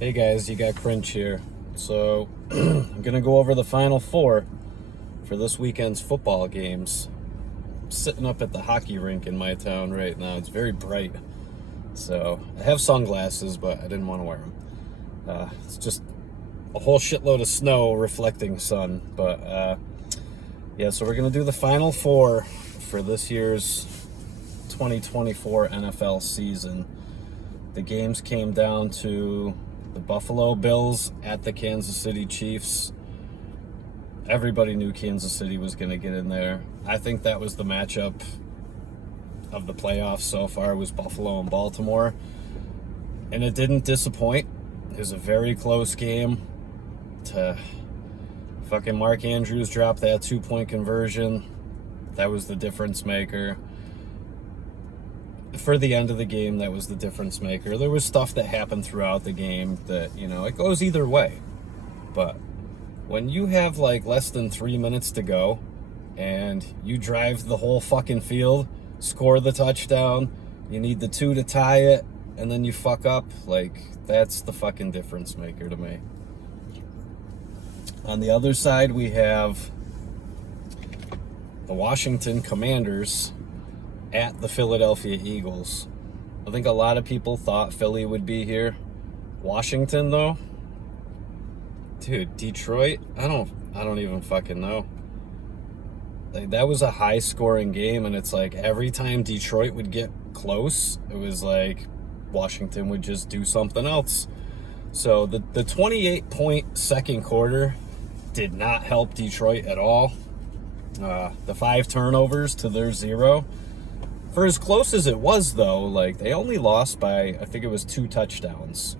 Hey guys, you got Cringe here. So, I'm going to go over the final four for this weekend's football games. I'm sitting up at the hockey rink in my town right now. It's very bright. So, I have sunglasses, but I didn't want to wear them. It's just a whole shitload of snow reflecting sun. But, yeah, so we're going to do the final four for this year's 2024 NFL season. The games came down to the Buffalo Bills at the Kansas City Chiefs. Everybody knew Kansas City was going to get in there. I think that was the matchup of the playoffs so far, was Buffalo and Baltimore. And it didn't disappoint. It was a very close game. Fucking Mark Andrews dropped that 2-point conversion. That was the difference maker. For the end of the game, that was the difference maker. There was stuff that happened throughout the game that, it goes either way. But when you have like less than 3 minutes to go and you drive the whole fucking field, score the touchdown, you need the 2 to tie it, and then you fuck up, that's the fucking difference maker to me. On the other side, we have the Washington Commanders at the Philadelphia Eagles. I think a lot of people thought Philly would be here. Washington, though, dude, Detroit, I don't even fucking know. That was a high scoring game, and it's like every time Detroit would get close, it was like Washington would just do something else. So the 28-point second quarter did not help Detroit at all. The 5 turnovers to their 0. For as close as it was, though, they only lost by, I think it was 2 touchdowns.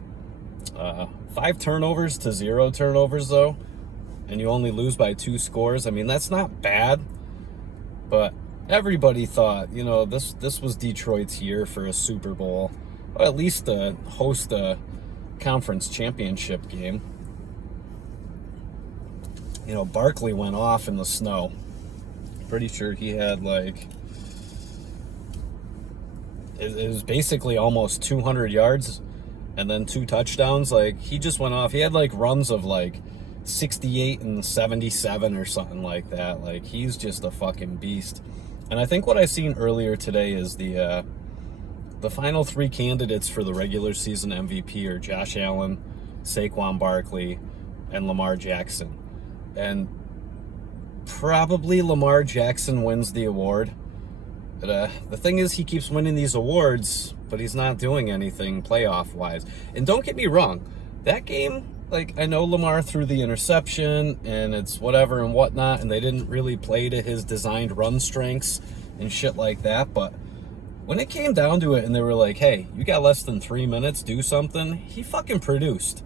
5 turnovers to 0 turnovers, though, and you only lose by 2 scores. I mean, that's not bad, but everybody thought, this was Detroit's year for a Super Bowl, or at least to host a conference championship game. Barkley went off in the snow. Pretty sure he had, it was basically almost 200 yards and then 2 touchdowns. He just went off. He had runs of 68 and 77 or something like that. He's just a fucking beast. And I think what I seen earlier today is the final 3 candidates for the regular season MVP are Josh Allen, Saquon Barkley, and Lamar Jackson. And probably Lamar Jackson wins the award. But the thing is, he keeps winning these awards, but he's not doing anything playoff-wise. And don't get me wrong, that game, I know Lamar threw the interception, and it's whatever and whatnot, and they didn't really play to his designed run strengths and shit like that, but when it came down to it and they were like, hey, you got less than 3 minutes, do something, he fucking produced.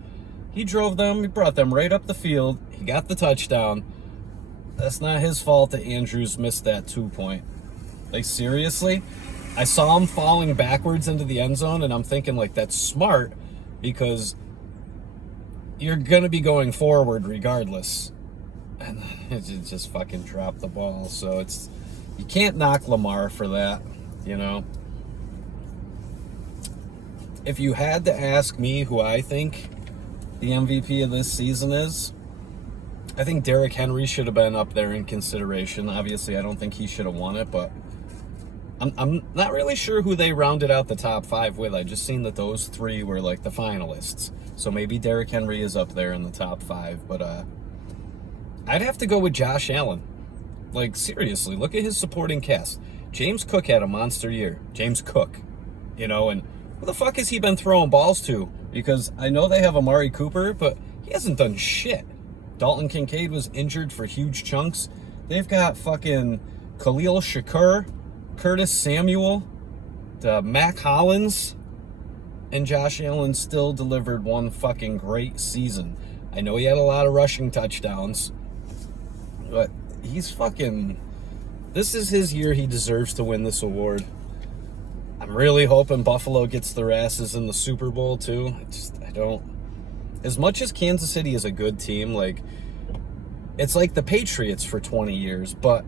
He drove them, he brought them right up the field, he got the touchdown. That's not his fault that Andrews missed that 2-point. Seriously? I saw him falling backwards into the end zone, and I'm thinking, that's smart, because you're going to be going forward regardless. And it just fucking dropped the ball. So you can't knock Lamar for that, If you had to ask me who I think the MVP of this season is, I think Derrick Henry should have been up there in consideration. Obviously, I don't think he should have won it, but I'm not really sure who they rounded out the top 5 with. I just seen that those 3 were the finalists. So maybe Derrick Henry is up there in the top 5, but I'd have to go with Josh Allen. Seriously, look at his supporting cast. James Cook had a monster year. James Cook, and who the fuck has he been throwing balls to? Because I know they have Amari Cooper, but he hasn't done shit. Dalton Kincaid was injured for huge chunks. They've got fucking Khalil Shakur, Curtis Samuel, Mac Hollins, and Josh Allen still delivered one fucking great season. I know he had a lot of rushing touchdowns, but he's fucking... This is his year. He deserves to win this award. I'm really hoping Buffalo gets their asses in the Super Bowl, too. I don't... As much as Kansas City is a good team, it's like the Patriots for 20 years, but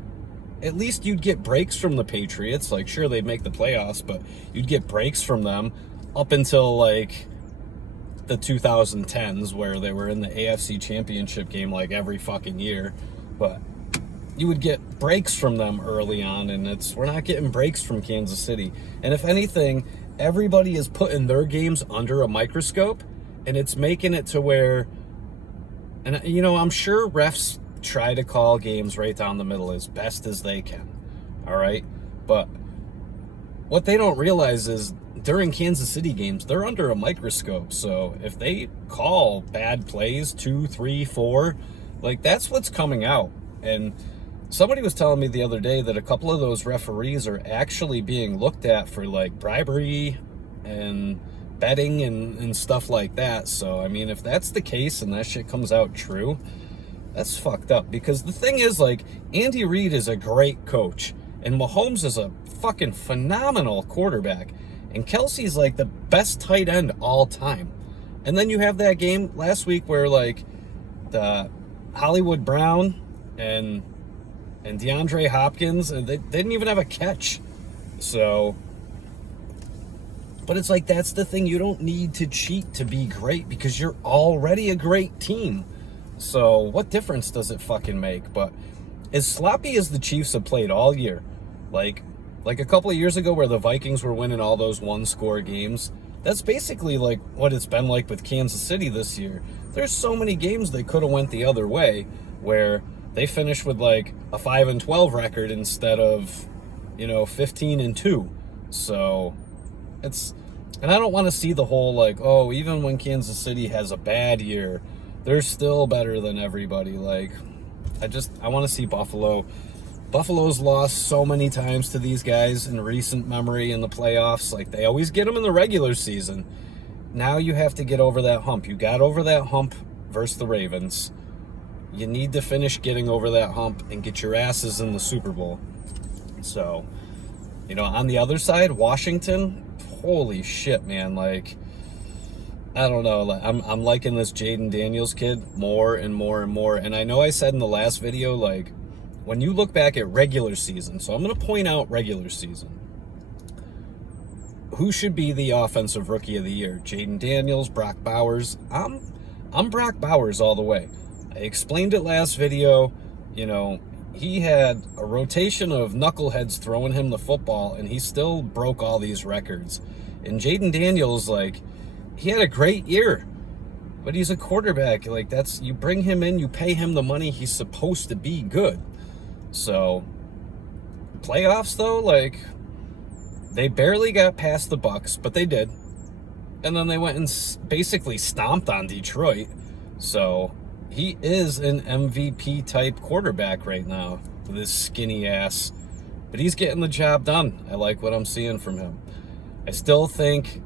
at least you'd get breaks from the Patriots. Sure, they'd make the playoffs, but you'd get breaks from them up until, the 2010s where they were in the AFC Championship game like every fucking year, but you would get breaks from them early on, and we're not getting breaks from Kansas City. And if anything, everybody is putting their games under a microscope, and it's making it to where, and you know, I'm sure refs try to call games right down the middle as best as they can, all right? But what they don't realize is during Kansas City games, they're under a microscope. So if they call bad plays, 2, 3, 4, like that's what's coming out. And somebody was telling me the other day that a couple of those referees are actually being looked at for like bribery and betting and stuff like that. So, I mean, if that's the case and that shit comes out true, that's fucked up. Because the thing is, like, Andy Reid is a great coach, and Mahomes is a fucking phenomenal quarterback, and Kelsey's like the best tight end all time. And then you have that game last week where like the Hollywood Brown and DeAndre Hopkins, and they didn't even have a catch. So, but it's like, that's the thing. You don't need to cheat to be great because you're already a great team. So what difference does it fucking make? But as sloppy as the Chiefs have played all year, like a couple of years ago where the Vikings were winning all those one-score games, that's basically like what it's been like with Kansas City this year. There's so many games they could have went the other way where they finished with like a 5-12 record instead of, 15-2. So and I don't want to see the whole like, oh, even when Kansas City has a bad year, they're still better than everybody. Like, I want to see Buffalo. Buffalo's lost so many times to these guys in recent memory in the playoffs. Like, they always get them in the regular season. Now you have to get over that hump. You got over that hump versus the Ravens. You need to finish getting over that hump and get your asses in the Super Bowl. So, on the other side, Washington, holy shit, man. Like, I don't know. I'm liking this Jaden Daniels kid more and more and more. And I know I said in the last video, like, when you look back at regular season, so I'm going to point out regular season, who should be the offensive rookie of the year? Jaden Daniels, Brock Bowers. I'm Brock Bowers all the way. I explained it last video. He had a rotation of knuckleheads throwing him the football, and he still broke all these records. And Jaden Daniels, like, he had a great year, but he's a quarterback. Like, you bring him in, you pay him the money, he's supposed to be good. So, playoffs though, like, they barely got past the Bucks, but they did. And then they went and basically stomped on Detroit. So, he is an MVP type quarterback right now with his skinny ass. But he's getting the job done. I like what I'm seeing from him. I still think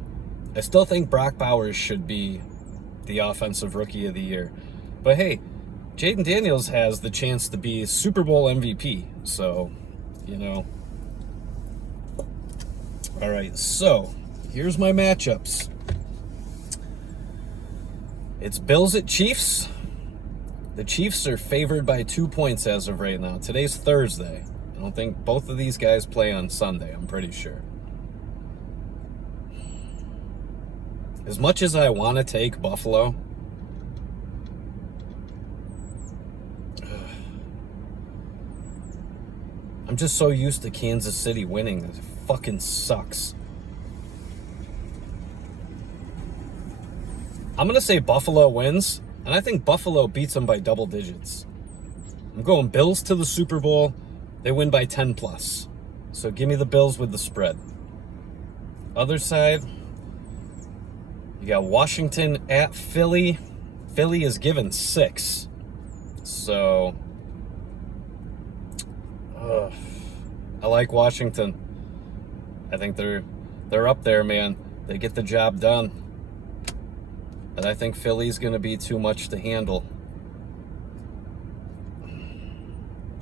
Brock Bowers should be the offensive rookie of the year. But hey, Jaden Daniels has the chance to be Super Bowl MVP. So, All right, so here's my matchups. It's Bills at Chiefs. The Chiefs are favored by 2 points as of right now. Today's Thursday. I don't think both of these guys play on Sunday, I'm pretty sure. As much as I want to take Buffalo, I'm just so used to Kansas City winning. It fucking sucks. I'm going to say Buffalo wins, and I think Buffalo beats them by double digits. I'm going Bills to the Super Bowl. They win by 10 plus. So give me the Bills with the spread. Other side, you got Washington at Philly. Philly is given 6. So, I like Washington. I think they're up there, man. They get the job done. But I think Philly's going to be too much to handle.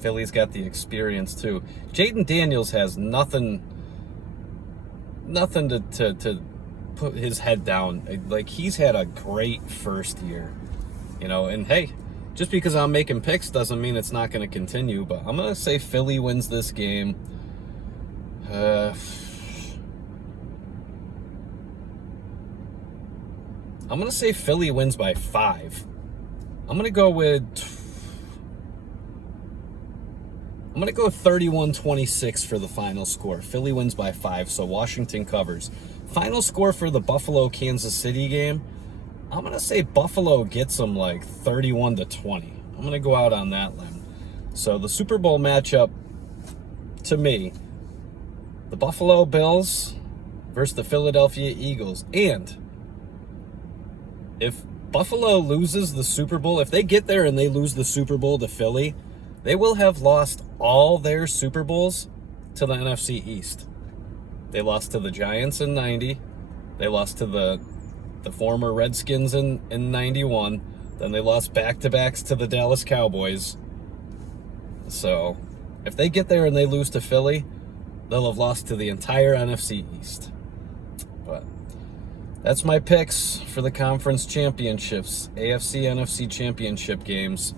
Philly's got the experience too. Jaden Daniels has nothing to put his head down. Like, he's had a great first year, and hey, just because I'm making picks doesn't mean it's not going to continue, but I'm going to say Philly wins this game. I'm going to say Philly wins by 5. I'm going to go 31-26 for the final score. Philly wins by 5, so Washington covers. Final score for the Buffalo-Kansas City game, I'm going to say Buffalo gets them like 31-20. I'm going to go out on that limb. So the Super Bowl matchup, to me, the Buffalo Bills versus the Philadelphia Eagles. And if Buffalo loses the Super Bowl, if they get there and they lose the Super Bowl to Philly, they will have lost all their Super Bowls to the NFC East. They lost to the Giants in 90. They lost to the former Redskins in 91. Then they lost back-to-backs to the Dallas Cowboys. So if they get there and they lose to Philly, they'll have lost to the entire NFC East. But that's my picks for the conference championships, AFC, NFC championship games.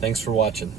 Thanks for watching.